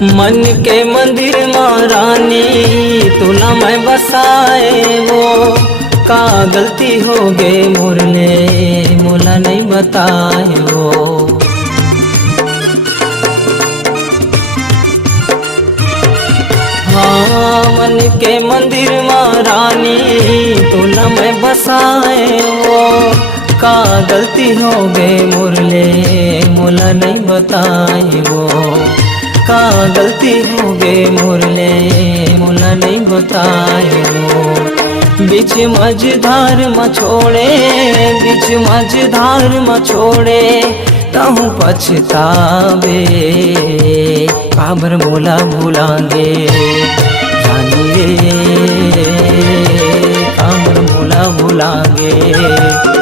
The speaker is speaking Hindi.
मन के मंदिर माँ रानी तू न मैं बसाए वो, का गलती हो गए मोरले मोला नहीं बताए वो। हाँ मन के मंदिर माँ रानी तू न मैं बसाए वो, का गलती हो गए मोरले मोला नहीं बताए वो, का गलती हो गए मोरले मोला नहीं बताए वो। बीच मझधार में छोड़े, बीच मझधार में छोड़े कहूँ पछतावे, काबर मोला भुलांगे रानी रे, काबर मोला भुलांगे।